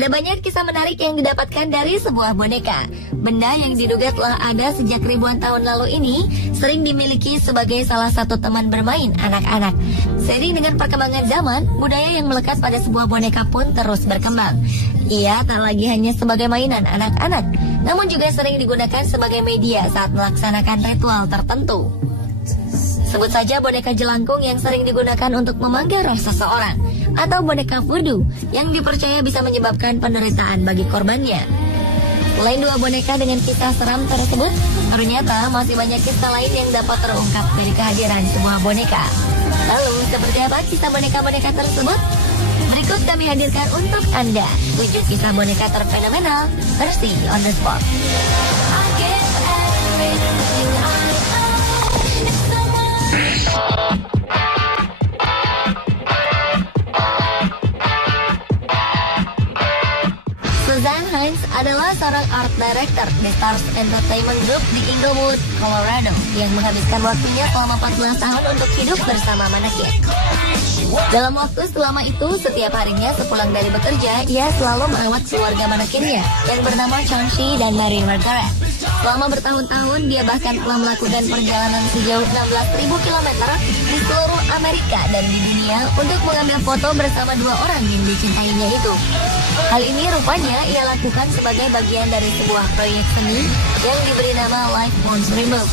Ada banyak kisah menarik yang didapatkan dari sebuah boneka. Benda yang diduga telah ada sejak ribuan tahun lalu ini sering dimiliki sebagai salah satu teman bermain anak-anak. Seiring dengan perkembangan zaman, budaya yang melekat pada sebuah boneka pun terus berkembang. Ia tak lagi hanya sebagai mainan anak-anak, namun juga sering digunakan sebagai media saat melaksanakan ritual tertentu. Sebut saja boneka jelangkung yang sering digunakan untuk memanggil roh seseorang, atau boneka voodoo yang dipercaya bisa menyebabkan penderitaan bagi korbannya. Selain dua boneka dengan kisah seram tersebut, ternyata masih banyak kisah lain yang dapat terungkap dari kehadiran sebuah boneka. Lalu, seperti apa kisah boneka-boneka tersebut? Berikut kami hadirkan untuk Anda 7 kisah boneka terfenomenal versi On The Spot. Suzanne Hines adalah seorang art director di Stars Entertainment Group di Inglewood, Colorado, yang menghabiskan waktunya selama 14 tahun untuk hidup bersama manekin. Dalam waktu selama itu, setiap harinya sepulang dari bekerja, ia selalu merawat keluarga manekinnya yang bernama Chauncey dan Mary Margaret. Selama bertahun-tahun, dia bahkan telah melakukan perjalanan sejauh 16.000 km di seluruh Amerika dan di dunia untuk mengambil foto bersama dua orang yang dicintainya itu. Hal ini rupanya ia lakukan sebagai bagian dari sebuah proyek seni yang diberi nama Life Won't Remove.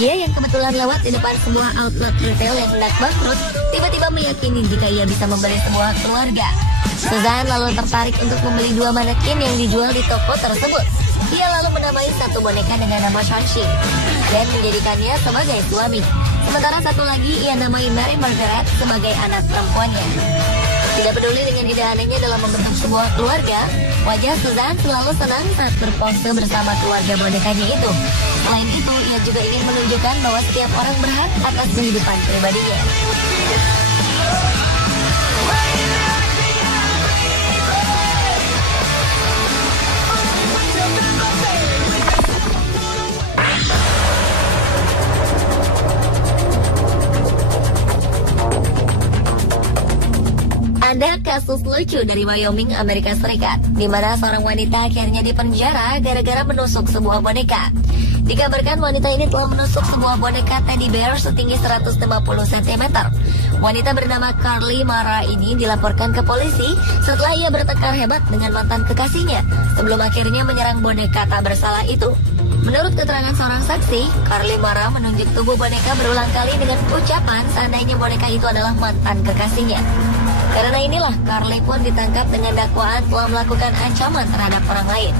Ia yang kebetulan lewat di depan sebuah outlet retail yang hendak bangkrut, tiba-tiba meyakini jika ia bisa memberi sebuah keluarga. Suzanne lalu tertarik untuk membeli dua manekin yang dijual di toko tersebut. Ia lalu menamai satu boneka dengan nama Chauncey dan menjadikannya sebagai suami. Sementara satu lagi ia namai Mary Margaret sebagai anak perempuannya. Tidak peduli dengan ide anehnya dalam membentuk sebuah keluarga, wajah Suzanne selalu senang saat berpose bersama keluarga bonekanya itu. Selain itu, ia juga ingin menunjukkan bahwa setiap orang berhak atas kehidupan pribadinya. Ada kasus lucu dari Wyoming, Amerika Serikat, di mana seorang wanita akhirnya dipenjara gara-gara menusuk sebuah boneka. Dikabarkan wanita ini telah menusuk sebuah boneka teddy bear setinggi 150 cm. Wanita bernama Carly Mara ini dilaporkan ke polisi setelah ia bertengkar hebat dengan mantan kekasihnya sebelum akhirnya menyerang boneka tak bersalah itu. Menurut keterangan seorang saksi, Carly Mara menunjuk tubuh boneka berulang kali dengan ucapan seandainya boneka itu adalah mantan kekasihnya. Karena inilah, Carly pun ditangkap dengan dakwaan telah melakukan ancaman terhadap orang lain.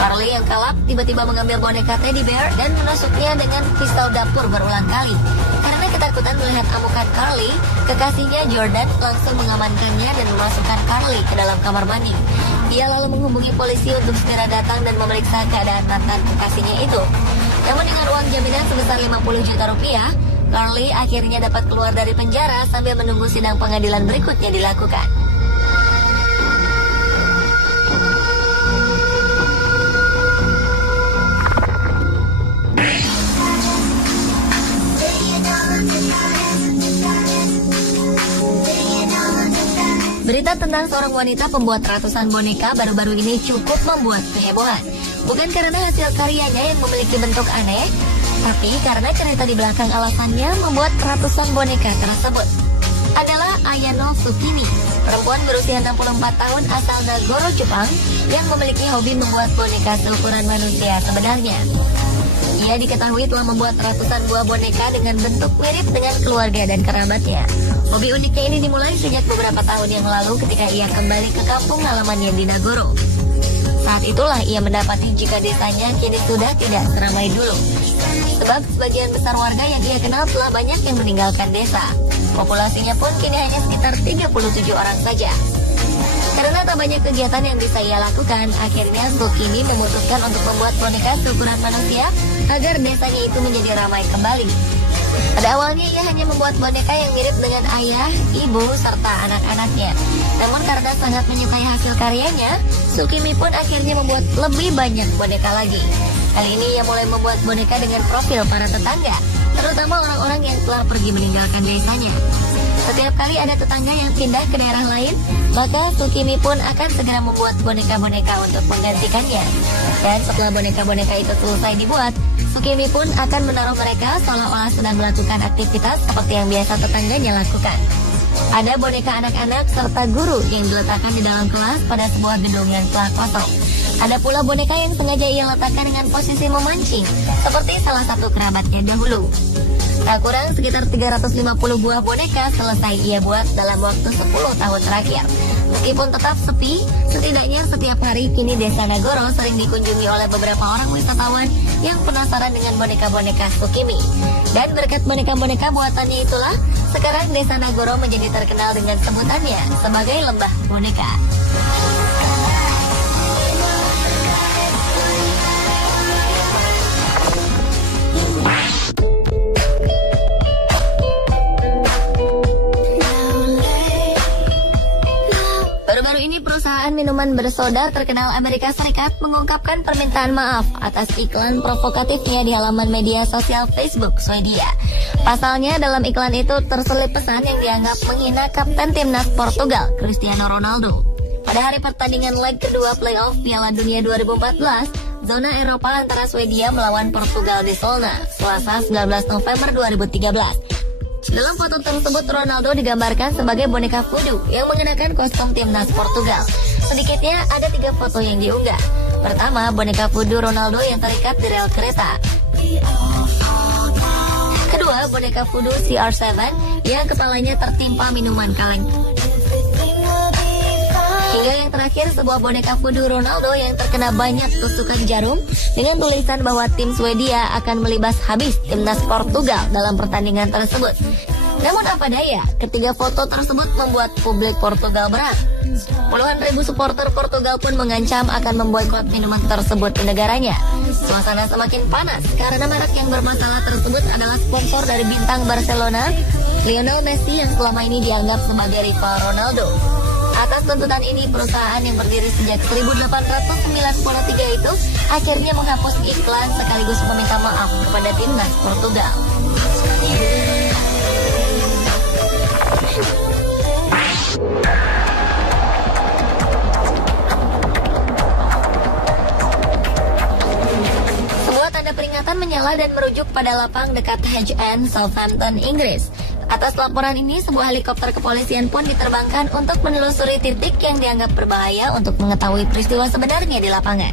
Carly yang kalap tiba-tiba mengambil boneka teddy bear dan menusuknya dengan pistol dapur berulang kali. Karena ketakutan melihat amukan Carly, kekasihnya Jordan langsung mengamankannya dan memasukkan Carly ke dalam kamar mandi. Dia lalu menghubungi polisi untuk segera datang dan memeriksa keadaan mantan kekasihnya itu. Namun dengan uang jaminan sebesar 50 juta rupiah, Carly akhirnya dapat keluar dari penjara sambil menunggu sidang pengadilan berikutnya dilakukan. Berita tentang seorang wanita pembuat ratusan boneka baru-baru ini cukup membuat kehebohan. Bukan karena hasil karyanya yang memiliki bentuk aneh, tapi karena cerita di belakang alasannya membuat ratusan boneka tersebut. Adalah Ayano Tsukimi, perempuan berusia 64 tahun asal Nagoro, Jepang, yang memiliki hobi membuat boneka seukuran manusia sebenarnya. Ia diketahui telah membuat ratusan buah boneka dengan bentuk mirip dengan keluarga dan kerabatnya. Hobi uniknya ini dimulai sejak beberapa tahun yang lalu ketika ia kembali ke kampung halamannya di Nagoro. Saat itulah ia mendapati jika desanya kini sudah tidak seramai dulu. Sebab sebagian besar warga yang ia kenal telah banyak yang meninggalkan desa. Populasinya pun kini hanya sekitar 37 orang saja. Karena tak banyak kegiatan yang bisa ia lakukan, akhirnya Tsukimi memutuskan untuk membuat boneka seukuran manusia agar desanya itu menjadi ramai kembali. Pada awalnya ia hanya membuat boneka yang mirip dengan ayah, ibu, serta anak-anaknya. Namun karena sangat menyukai hasil karyanya, Tsukimi pun akhirnya membuat lebih banyak boneka lagi. Kali ini ia mulai membuat boneka dengan profil para tetangga, terutama orang-orang yang telah pergi meninggalkan desanya. Setiap kali ada tetangga yang pindah ke daerah lain, maka Tsukimi pun akan segera membuat boneka-boneka untuk menggantikannya. Dan setelah boneka-boneka itu selesai dibuat, Tsukimi pun akan menaruh mereka seolah-olah sedang melakukan aktivitas seperti yang biasa tetangganya lakukan. Ada boneka anak-anak serta guru yang diletakkan di dalam kelas pada sebuah gedung yang telah kosong. Ada pula boneka yang sengaja ia letakkan dengan posisi memancing, seperti salah satu kerabatnya dahulu. Tak kurang sekitar 350 buah boneka selesai ia buat dalam waktu 10 tahun terakhir. Meskipun tetap sepi, setidaknya setiap hari kini Desa Nagoro sering dikunjungi oleh beberapa orang wisatawan yang penasaran dengan boneka-boneka Tsukimi. Dan berkat boneka-boneka buatannya itulah, sekarang Desa Nagoro menjadi terkenal dengan sebutannya sebagai Lembah Boneka. Baru-baru ini perusahaan minuman bersoda terkenal Amerika Serikat mengungkapkan permintaan maaf atas iklan provokatifnya di halaman media sosial Facebook Swedia. Pasalnya dalam iklan itu terselip pesan yang dianggap menghina kapten timnas Portugal, Cristiano Ronaldo. Pada hari pertandingan leg kedua playoff Piala Dunia 2014, zona Eropa antara Swedia melawan Portugal di Solna, Selasa 19 November 2013. Dalam foto tersebut, Ronaldo digambarkan sebagai boneka voodoo yang mengenakan kostum timnas Portugal. Sedikitnya ada 3 foto yang diunggah. Pertama, boneka voodoo Ronaldo yang terikat di rel kereta. Kedua, boneka voodoo CR7 yang kepalanya tertimpa minuman kaleng. Hingga yang terakhir, sebuah boneka voodoo Ronaldo yang terkena banyak tusukan jarum dengan tulisan bahwa tim Swedia akan melibas habis timnas Portugal dalam pertandingan tersebut. Namun apa daya, ketiga foto tersebut membuat publik Portugal berat. Puluhan ribu supporter Portugal pun mengancam akan memboikot minuman tersebut di negaranya. Suasana semakin panas karena merek yang bermasalah tersebut adalah sponsor dari bintang Barcelona, Lionel Messi, yang selama ini dianggap sebagai rival Ronaldo. Atas tuntutan ini, perusahaan yang berdiri sejak 1893 itu akhirnya menghapus iklan sekaligus meminta maaf kepada timnas Portugal. Sebuah tanda peringatan menyala dan merujuk pada lapang dekat Hedge End, Southampton, Inggris. Atas laporan ini, sebuah helikopter kepolisian pun diterbangkan untuk menelusuri titik yang dianggap berbahaya untuk mengetahui peristiwa sebenarnya di lapangan.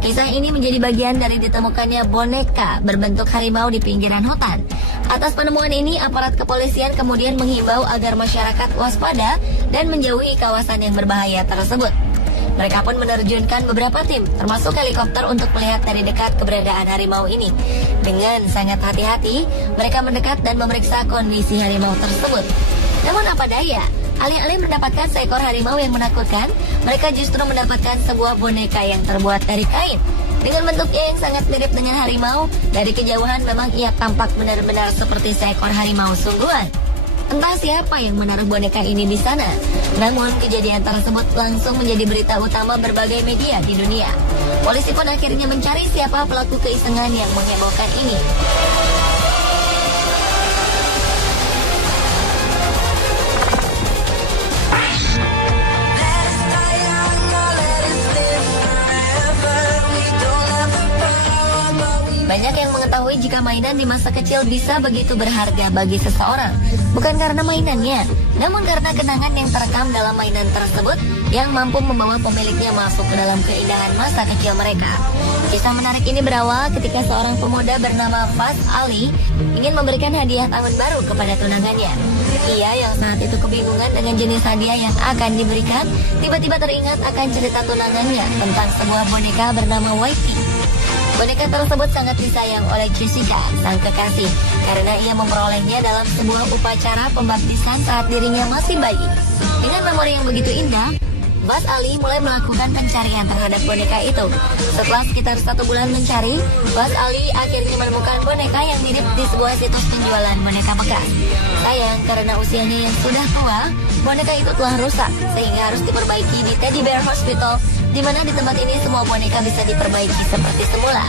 Kisah ini menjadi bagian dari ditemukannya boneka berbentuk harimau di pinggiran hutan. Atas penemuan ini, aparat kepolisian kemudian menghimbau agar masyarakat waspada dan menjauhi kawasan yang berbahaya tersebut. Mereka pun menerjunkan beberapa tim, termasuk helikopter, untuk melihat dari dekat keberadaan harimau ini. Dengan sangat hati-hati, mereka mendekat dan memeriksa kondisi harimau tersebut. Namun apa daya, alih-alih mendapatkan seekor harimau yang menakutkan, mereka justru mendapatkan sebuah boneka yang terbuat dari kain. Dengan bentuknya yang sangat mirip dengan harimau, dari kejauhan memang ia tampak benar-benar seperti seekor harimau sungguhan. Entah siapa yang menaruh boneka ini di sana. Namun kejadian tersebut langsung menjadi berita utama berbagai media di dunia. Polisi pun akhirnya mencari siapa pelaku keisengan yang menghebohkan ini. Banyak yang mengetahui jika mainan di masa kecil bisa begitu berharga bagi seseorang. Bukan karena mainannya, namun karena kenangan yang terekam dalam mainan tersebut yang mampu membawa pemiliknya masuk ke dalam keindahan masa kecil mereka. Kisah menarik ini berawal ketika seorang pemuda bernama Buzz Ali ingin memberikan hadiah tahun baru kepada tunangannya. Ia yang saat itu kebingungan dengan jenis hadiah yang akan diberikan, tiba-tiba teringat akan cerita tunangannya tentang sebuah boneka bernama Whitey. Boneka tersebut sangat disayang oleh Jessica, sang kekasih, karena ia memperolehnya dalam sebuah upacara pembaptisan saat dirinya masih bayi. Dengan memori yang begitu indah, Buzz Ali mulai melakukan pencarian terhadap boneka itu. Setelah sekitar 1 bulan mencari, Buzz Ali akhirnya menemukan boneka yang mirip di sebuah situs penjualan boneka bekas. Sayang, karena usianya yang sudah tua, boneka itu telah rusak, sehingga harus diperbaiki di Teddy Bear Hospital, di mana di tempat ini semua boneka bisa diperbaiki seperti semula.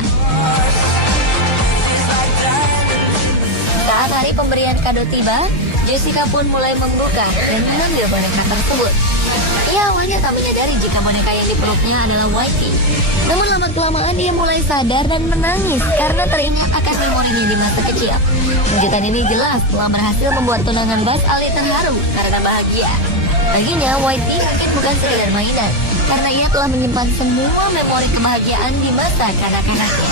Saat hari pemberian kado tiba, Jessica pun mulai membuka dan mengambil boneka tersebut. Ia awalnya tak menyadari jika boneka yang dipeluknya adalah Whitey. Namun lama-kelamaan dia mulai sadar dan menangis karena teringat akan memorinya di masa kecil. Kejutan ini jelas telah berhasil membuat tunangan Buzz Ali terharu karena bahagia. Baginya, Whitey mungkin bukan sekedar mainan, karena ia telah menyimpan semua memori kebahagiaan di masa kanak-kanaknya.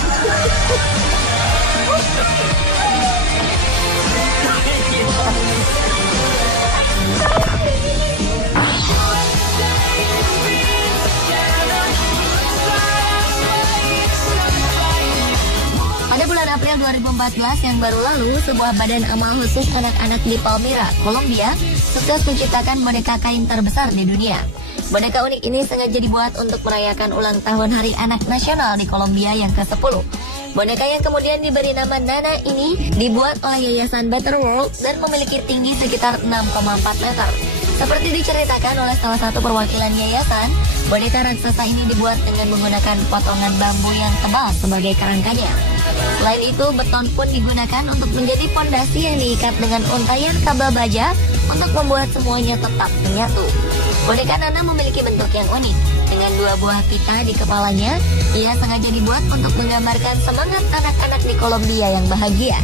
Pada bulan April 2014 yang baru lalu, sebuah badan amal khusus anak-anak di Palmyra, Kolombia, sukses menciptakan boneka kain terbesar di dunia. Boneka unik ini sengaja dibuat untuk merayakan ulang tahun Hari Anak Nasional di Kolombia yang ke-10. Boneka yang kemudian diberi nama Nana ini dibuat oleh Yayasan Better World dan memiliki tinggi sekitar 6,4 meter. Seperti diceritakan oleh salah satu perwakilan yayasan, boneka raksasa ini dibuat dengan menggunakan potongan bambu yang tebal sebagai kerangkanya. Selain itu, beton pun digunakan untuk menjadi fondasi yang diikat dengan untaian kabel baja untuk membuat semuanya tetap menyatu. Boneka Nana memiliki bentuk yang unik. Dengan 2 buah pita di kepalanya, ia sengaja dibuat untuk menggambarkan semangat anak-anak di Kolombia yang bahagia.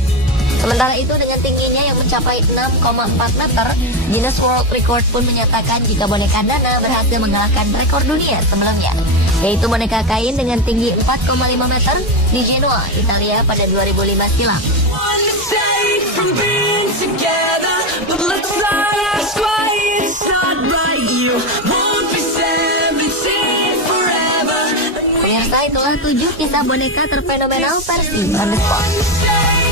Sementara itu, dengan tingginya yang mencapai 6,4 meter, Guinness World Record pun menyatakan jika boneka Nana berhasil mengalahkan rekor dunia sebelumnya, yaitu boneka kain dengan tinggi 4,5 meter di Genoa, Italia pada 2005 silam. Pemirsa, itulah 7 kisah boneka terfenomenal versi On The Spot.